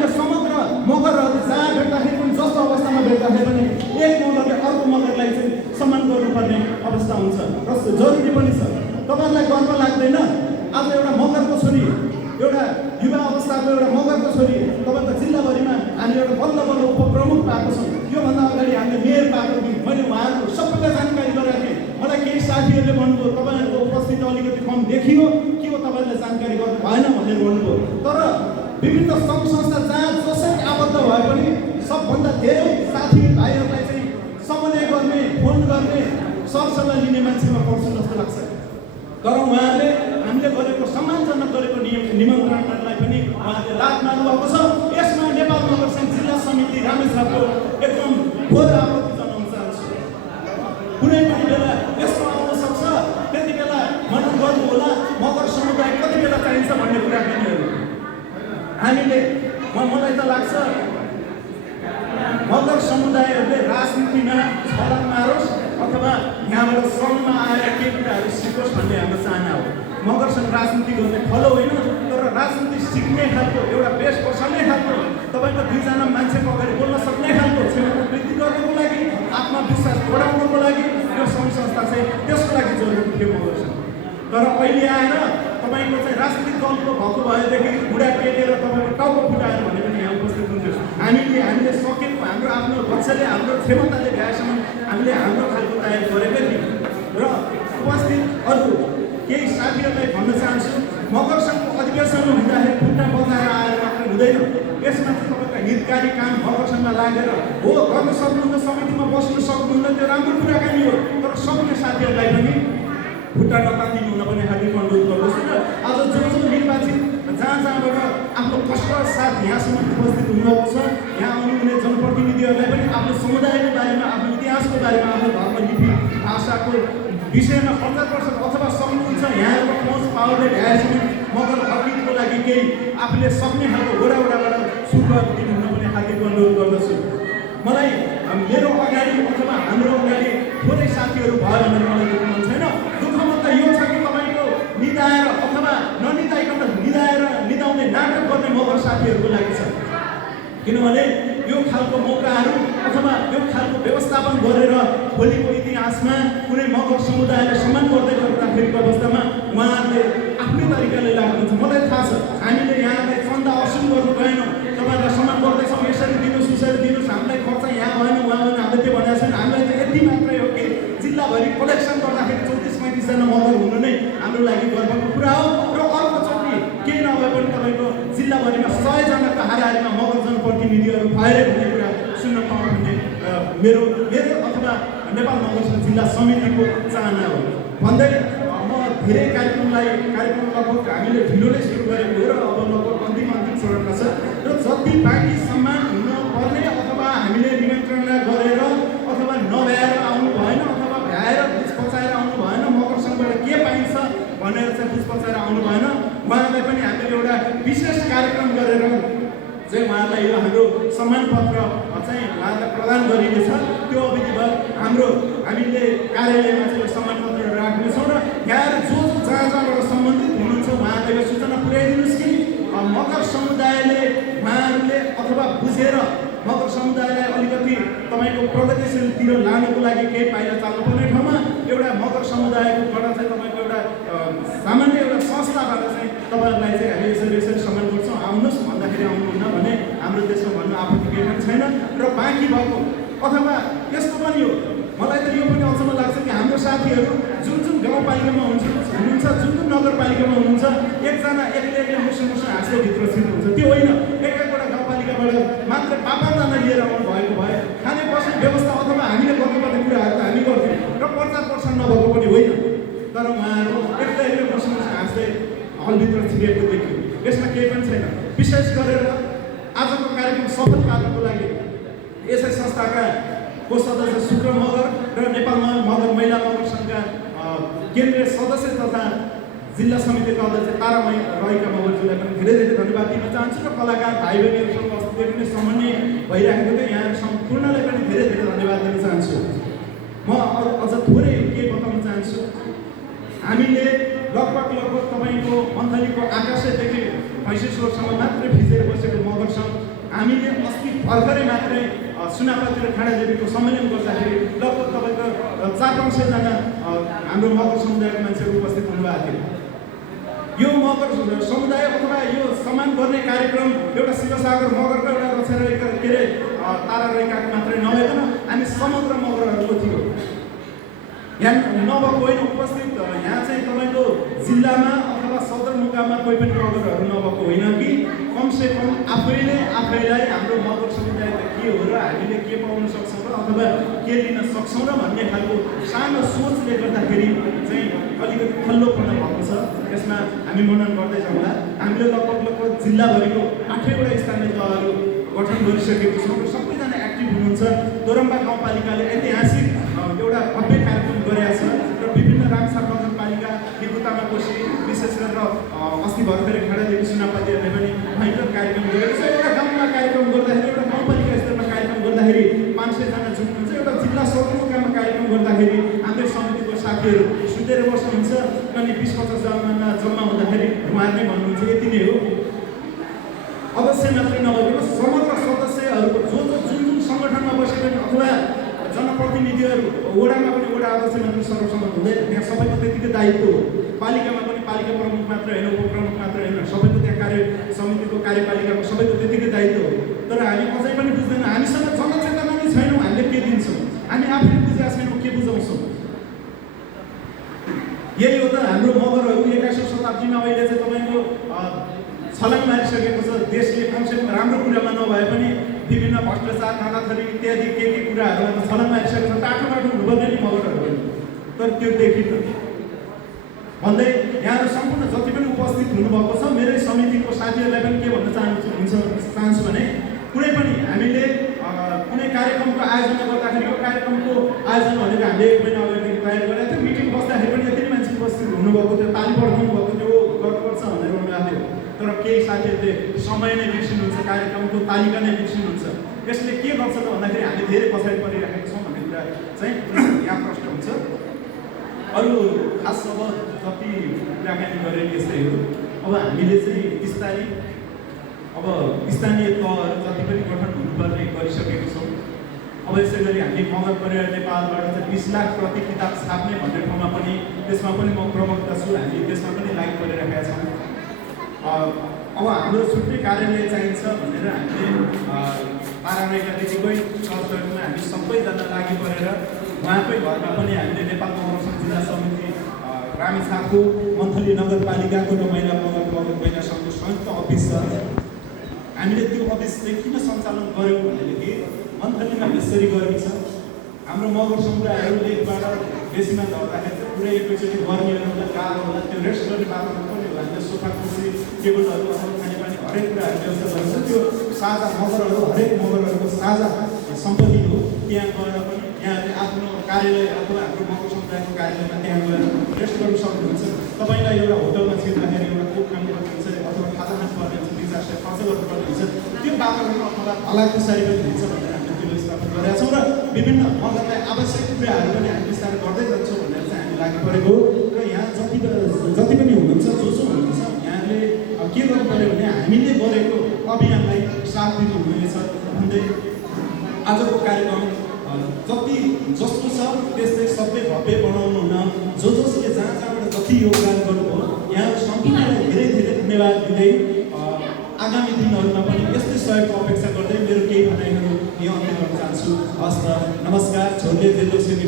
हामीले समग्र मगरहरू जहाँ भेट्दाखेरि पनि जस्तो अवस्थामा भेट्दाखेरि पनि एक मगरले अर्को मगरलाई चाहिँ सम्मान गर्नुपर्ने अवस्था हुन्छ र जरुरी पनि छ। तपाईँहरूलाई गर्व लाग्दैन आज एउटा मगरको छोरी, एउटा युवा अवस्थाको एउटा मगरको छोरी तपाईँको जिल्लाभरिमा हामीले एउटा बल्ल बल्ल उपप्रमुख पाएको छौँ। योभन्दा अगाडि हामीले मेयर पाएको थियौँ। मैले उहाँहरूको सबैलाई जानकारी गराएको थिएँ। मलाई केही साथीहरूले भन्नुभयो तपाईँहरूको उपस्थिति अलिकति कम देखियो के हो, तपाईँहरूले जानकारी गर्नु भएन भनेर भन्नुभयो। तर विभिन्न सङ्घ संस्था जहाँ जसरी आबद्ध भए पनि सबभन्दा धेरै साथी भाइहरूलाई चाहिँ समन्वय गर्ने, फोन गर्ने, सरसल्लाह लिने मान्छेमा पर्छु जस्तो लाग्छ। तर उहाँहरूले हामीले गरेको सम्मानजनक गरेको निमन्त्रणलाई पनि उहाँहरूले लाभ मान्नुभएको छ। यसमा नेपाल मगर सङ्घ जिल्ला समिति रामेछापको एकदम घोर आपत्ति जनाउन चाहन्छु। कुनै पनि बेला यस्तो आउन सक्छ, त्यति बेला मनन गर्नु होला मगर समुदाय कति बेला चाहिन्छ भन्ने कुराकानीहरू हामीले मलाई त लाग्छ मगर समुदायहरूले राजनीतिमा छलक मारोस् अथवा यहाँबाट सङ्घमा आएर केही कुराहरू सिकोस् भन्ने हाम्रो चाहना हो। मगरसँग राजनीति गर्ने फलो होइन, तर राजनीति सिक्ने खालको एउटा बेस बसाल्ने खालको तपाईँको दुईजना मान्छेको अगाडि बोल्न सक्ने खालको क्षमता वृद्धि गर्नको लागि, आत्मविश्वास बढाउनको लागि यो सङ्घ संस्था चाहिँ त्यसको लागि जरुरी थियो मगरसँग। तर अहिले आएर तपाईँको चाहिँ राजनीतिक दलको भएको भएदेखि बुढा केटेर तपाईँको टाउको फुटाएर भने पनि यहाँ उपस्थित हुन्थ्यो। हामीले सकेको हाम्रो आफ्नो लक्ष्यले हाम्रो क्षमताले भ्याएसम्म हामीले हाम्रो खालको तयारी गरेकै थियौँ। र उपस्थित अरू केही साथीहरूलाई भन्न चाहन्छु, मगर सङ्घको अधिवेशन हुँदाखेरि खुट्टा बजाएर आएर मात्र हुँदैन। यसमा चाहिँ तपाईँको हितकारी काम मगर सङ्घमा लागेर हो गर्न सक्नुहुन्न, समितिमा बस्नु सक्नुहुन्न, त्यो राम्रो कुराकानी हो। तर सक्ने साथीहरूलाई पनि खुट्टा नतानिदिनु हुन पनि हार्दिक अनुरोध गर्दछु। र आज जो निर्वाचित जहाँबाट आफ्नो कष्ट साथ यहाँसम्म उपस्थित हुनुभएको छ, यहाँ आउनुहुने जनप्रतिनिधिहरूलाई पनि आफ्नो समुदायको बारेमा, आफ्नो इतिहासको बारेमा, आफ्नो धर्म, नीति, भाषाको विषयमा 50% अथवा सक्नुहुन्छ यहाँहरूको पहुँच पावरले भ्याएसम्म मगर हकितको लागि केही आफूले सक्ने खालको वडाबाट सुरुवात दिनुहुन पनि हार्दिक अनुरोध गर्दछु। मलाई मेरो अगाडि अथवा हाम्रो अगाडि थोरै साथीहरू भयो भनेर मलाई दुःख मन छैन। दुःख मात्र यो छ कि तपाईँको निधाएर अथवा ननिधाइकन निधाउने नाटक गर्ने मगर साथीहरूको लागि छ। किनभने यो खालको मौकाहरू अथवा यो खालको व्यवस्थापन गरेर भोलिको इतिहासमा कुनै मगर समुदायले सम्मान गर्दै गर्दाखेरिको अवस्थामा उहाँहरूले आफ्नै तरिकाले लाग्नुहुन्छ। मलाई थाहा छ हामीले यहाँलाई चन्दा असुल गर्नु भएन, तपाईँहरूलाई सम्मान गर्दैछौँ, यसरी दिनुहोस् उसरी दिनुहोस्, हामीलाई खर्च यहाँ भएन उहाँ भएन, हामीले त्यो भनेको छैन। हामीलाई त यति मात्रै हो कि जिल्लाभरि कलेक्सन गर्दाखेरि 34-35 जना मगर हुनु नै हाम्रो लागि गर्वको कुरा हो। र अर्कोचोटि केही नभए पनि तपाईँको जिल्लाभरिमा 100 जनाको हाराहारीमा मगर जनप्रतिनिधिहरू भएर भन्ने कुरा सुन्न पाउँ भन्ने मेरो अथवा नेपाल मगर सङ्घ जिल्ला समितिको चाहना हो। भन्दै म धेरै कार्यक्रम लगभग हामीले ढिलो नै सुरु गरेको हो र अब लगभग अन्तिम चरणमा छ। र जति बाँकी सम्मान हुनुपर्ने अथवा हामीले निमन्त्रणा गरेर अथवा नभ्याएर आउनु भएन अथवा भ्याएर बुझ पचाएर आउनु भएन, मगर सङ्घबाट के पाइन्छ भनेर चाहिँ बुझ पचाएर आउनु भएन, उहाँलाई पनि हामीले एउटा विशेष कार्यक्रम गरेर चाहिँ उहाँलाई यो हाम्रो सम्मान पत्र चाहिँ उहाँलाई प्रदान गरिनेछ। त्यो अवधिभर हामीले कार्यालयमा चाहिँ सम्मान पत्र राख्नेछौँ र यहाँ जहाँबाट सम्बन्धित हुनुहुन्छ उहाँलाई यो सूचना पुर्याइदिनुहोस् कि मगर समुदायले उहाँहरूले अथवा बुझेर मगर समुदायलाई अलिकति तपाईँको प्रगतिशीलतिर लानको लागि केही पाइला चाल्नुपर्ने ठाउँमा एउटा मगर समुदायकोबाट चाहिँ तपाईँको एउटा सामान्य एउटा संस्थाबाट चाहिँ तपाईँहरूलाई चाहिँ हामी यसरी सम्मान गर्छौँ, आउनुहोस् भन्दाखेरि आउनुहुन्न भने हाम्रो देशमा भन्नु आपत्ति केही पनि छैन। र बाँकी भएको अथवा यस्तो पनि हो, मलाई त यो पनि अचम्म लाग्छ कि हाम्रो साथीहरू जुन गाउँपालिकामा हुनुहुन्छ, जुन नगरपालिकामा हुनुहुन्छ, एकजना एक्लै मुसु हाँस्दै भित्र छिर्नुहुन्छ। त्यो होइन, एकवटा गाउँपालिकाबाट मात्र 5-5 जना लिएर आउनु भएको भए खाने बस्ने व्यवस्था अथवा हामीले गर्नुपर्ने कुराहरू त हामी गर्थ्यौँ र प्रचार नभएको पनि होइन। तर उहाँहरू एक्लै मुसु हाँस्दै हलभित्र छिरेको देखियो। यसमा केही पनि छैन। विशेष गरेर आजको कार्यक्रम सफल पार्नको लागि यसै संस्थाका को सदस्य शुक्र मगर र नेपाल मगर महिला मगर सङ्घका केन्द्रीय सदस्य तथा जिल्ला समितिका अध्यक्ष तारामय रहेका मगरजीलाई पनि धेरै धन्यवाद दिन चाहन्छु। र कलाकार भाइ बहिनीहरूसँग अस्ति पनि समन्वय भइरहेको थियो, यहाँ सम्पूर्णलाई पनि धेरै धन्यवाद दिन चाहन्छु। म अझ थोरै के बताउन चाहन्छु। हामीले लगभग तपाईँको मन्थलीको आकाशैदेखि 25 वर्षसम्म मात्रै भिजेर बसेको मगर सङ्घ हामीले अस्ति भर्खरै मात्रै सुनापातिर खाडादेवीको सम्मेलन गर्दाखेरि लगभग तपाईँको 400-500जना हाम्रो मगर समुदायको मान्छेहरू उपस्थित हुनुभएको थियो। यो मगर समुदाय अथवा यो सम्मान गर्ने कार्यक्रम एउटा शिवसागर मगरको एउटा रक्षारहेका के अरे तारा रहेकाको मात्रै नभइकन हामी समग्र मगरहरूको थियो। यहाँ नभएको होइन उपस्थित, यहाँ चाहिँ तपाईँको जिल्लामा अथवा सदरमुकाममा कोही पनि मगरहरू नभएको होइन कि कमसेकम आफैले आफैलाई हाम्रो मगर समुदाय त के हो र हामीले के पाउन सक्छौँ र अथवा के लिन सक्छौँ र भन्ने खालको सानो सोचले गर्दाखेरि चाहिँ अलिकति खल्लोपना भएको छ। यसमा हामी मनन गर्दै जाउँदा हामीले लगभग जिल्लाभरिको 8वटा स्थानीय तहहरू गठन गरिसकेको छौँ र सबैजना एक्टिभ हुनुहुन्छ। दोरम्बा गाउँपालिकाले ऐतिहासिक एउटा भव्य कार्यक्रम गरेका छ र विभिन्न रामछाप नगरपालिका निकुतामा कोशी विशेष गरेर अस्ति भर्खरै खाडादेवी सुनापातीहरूले पनि भयङ्कर कार्यक्रम गरेको छ। एउटा गाउँमा कार्यक्रम गर्दाखेरि एउटा गाउँपालिका स्तरमा कार्यक्रम गर्दाखेरि 500जना जुट्नुहुन्छ। एउटा जिल्ला सदरमुकाममा कार्यक्रम गर्दाखेरि हाम्रो समितिको साथीहरू सुतेर बस्नुहुन्छ अनि 20-50 जना जम्मा हुँदाखेरि उहाँहरूले भन्नुहुन्छ यति नै हो। अवश्य मात्रै नभएको समग्र सदस्यहरूको जुन सङ्गठनमा बसे पनि अथवा जनप्रतिनिधिहरू वडामा पनि वडा अध्यक्ष मात्रै सर्वसम्मत हुँदैन, त्यहाँ सबैको त्यतिकै दायित्व हो। पालिकामा पनि पालिका प्रमुख मात्र होइन, उपप्रमुख मात्र होइन, सबैको त्यहाँ कार्य समितिको कार्यपालिकाको सबैको त्यतिकै दायित्व हो। तर हामी अझै पनि बुझ्दैन, हामीसँग जनचेतना नै छैनौँ, हामीले के दिन्छौँ, हामी आफैले बुझेका छैनौँ, के बुझाउँछौँ। यही हो त हाम्रो मगरहरू 21औं शताब्दीमा अहिले चाहिँ तपाईँको छलाङ मारिसकेको छ। देशले कमसेकम राम्रो कुरामा नभए पनि विभिन्न भ्रष्टाचार खाँदाखरी इत्यादि के कुराहरूमा त छलाङ मारिसकेको छ। टाटो हुनुपर्ने नि मगरहरू पनि, तर त्यो देखिन्न भन्दै यहाँ सम्पूर्ण जति पनि उपस्थित हुनुभएको छ मेरै समितिको साथीहरूलाई पनि के भन्न चाहन्छु भने कुनै पनि हामीले कुनै कार्यक्रमको आयोजना गर्दाखेरि यो कार्यक्रमको आयोजना भनेको हामीले 1 महिना अगाडिदेखि तयार गरेका थियौँ। मिटिङ बस्दाखेरि पनि यति मान्छे उपस्थित हुनुभएको थियो, ताली पठाउनु भएको थियो, गर्नुपर्छ भनेर उनीहरू थियो। तर केही साथीहरूले समय नै बिर्सिनुहुन्छ, कार्यक्रमको तालिका नै बिर्सिनुहुन्छ। यसले के गर्छ त भन्दाखेरि हामी धेरै पछाडि परिरहेका छौँ भन्ने कुरा चाहिँ यहाँ प्रश्न हुन्छ। अरू खास अब जति कुराकानी गरेर यस्तै हो। अब हामीले चाहिँ बिस्तारै अब स्थानीय तहहरू जति पनि गठन हुनुपर्ने गरिसकेको छौँ। अब यसै गरी हामी मगर परिवार नेपालबाट चाहिँ 20 लाख प्रति किताब छाप्ने भन्ने ठाउँमा पनि त्यसमा पनि म प्रवक्ता छु, हामी त्यसमा पनि लागि परिरहेका छौँ। अब हाम्रो छुट्टै कार्यालय चाहिन्छ भनेर हामीले तारानाइका दिदीकै सहयोगमा हामी सबैजना लागि परेर उहाँकै घरमा पनि हामीले नेपाल मगर जिल्ला समिति रामेछापको मन्थली नगरपालिकाको र महिला मगर महिला सङ्घको संयुक्त अफिस छ। हामीले त्यो अफिस चाहिँ किन सञ्चालन गऱ्यौँ भनेदेखि मन्थलीमा यसरी गरेको छ, हाम्रो मगर समुदायहरू लेकबाट बेसीमा झर्दाखेरि चाहिँ पुरै एकैचोटि गर्मीहरूलाई गाह्रो होला, त्यो रेस्ट गर्ने बाटोमा पनि हो। हामीले सोफा कुर्सी टेबलहरू अथवा खानेपानी हरेक कुराहरू व्यवस्था गरिन्छ। त्यो साझा मगरहरू हरेक मगरहरूको साझा सम्पत्ति हो। त्यहाँ गएर पनि यहाँले आफ्नो कार्यालय अथवा हाम्रो मगर समुदायको कार्यालयमा त्यहाँ गएर रेस्ट गर्नु सक्नुहुन्छ। तपाईँलाई एउटा होटलमा छिर्दाखेरि एउटा कोक खानुपर्ने हुन्छ अथवा खाजा खानुपर्ने हुन्छ, 2-4 सय खर्च गर्नुपर्ने हुन्छ, त्यो वातावरण अथवा हलाकुसारी पनि हुन्छ भनेर हामीले त्यो स्थापना गरेका छौँ। र विभिन्न मगरलाई आवश्यक कुराहरू पनि हामी विस्तार गर्दै जान्छौँ भनेर चाहिँ हामी लागि परेको। र यहाँ जति पनि हुनुहुन्छ जो हुनुहुन्छ यहाँले के गर्नु पऱ्यो भने हामीले गरेको अभियानलाई साथ दिनु हुनेछ भन्दै आजको कार्यक्रम जति जस्तो छ त्यस्तै सबै भव्य बनाउनु हुन जसले जहाँबाट जति योगदान गर्नुभयो यहाँ सम्पूर्णलाई धेरै धेरै धन्यवाद दिँदै आगामी दिनहरूमा पनि यस्तै सहयोगको अपेक्षा गर्दै मेरो केही भनाइहरू यो अन्त्य गर्न चाहन्छु। हस्त नमस्कार। छोडले जेलो सेमी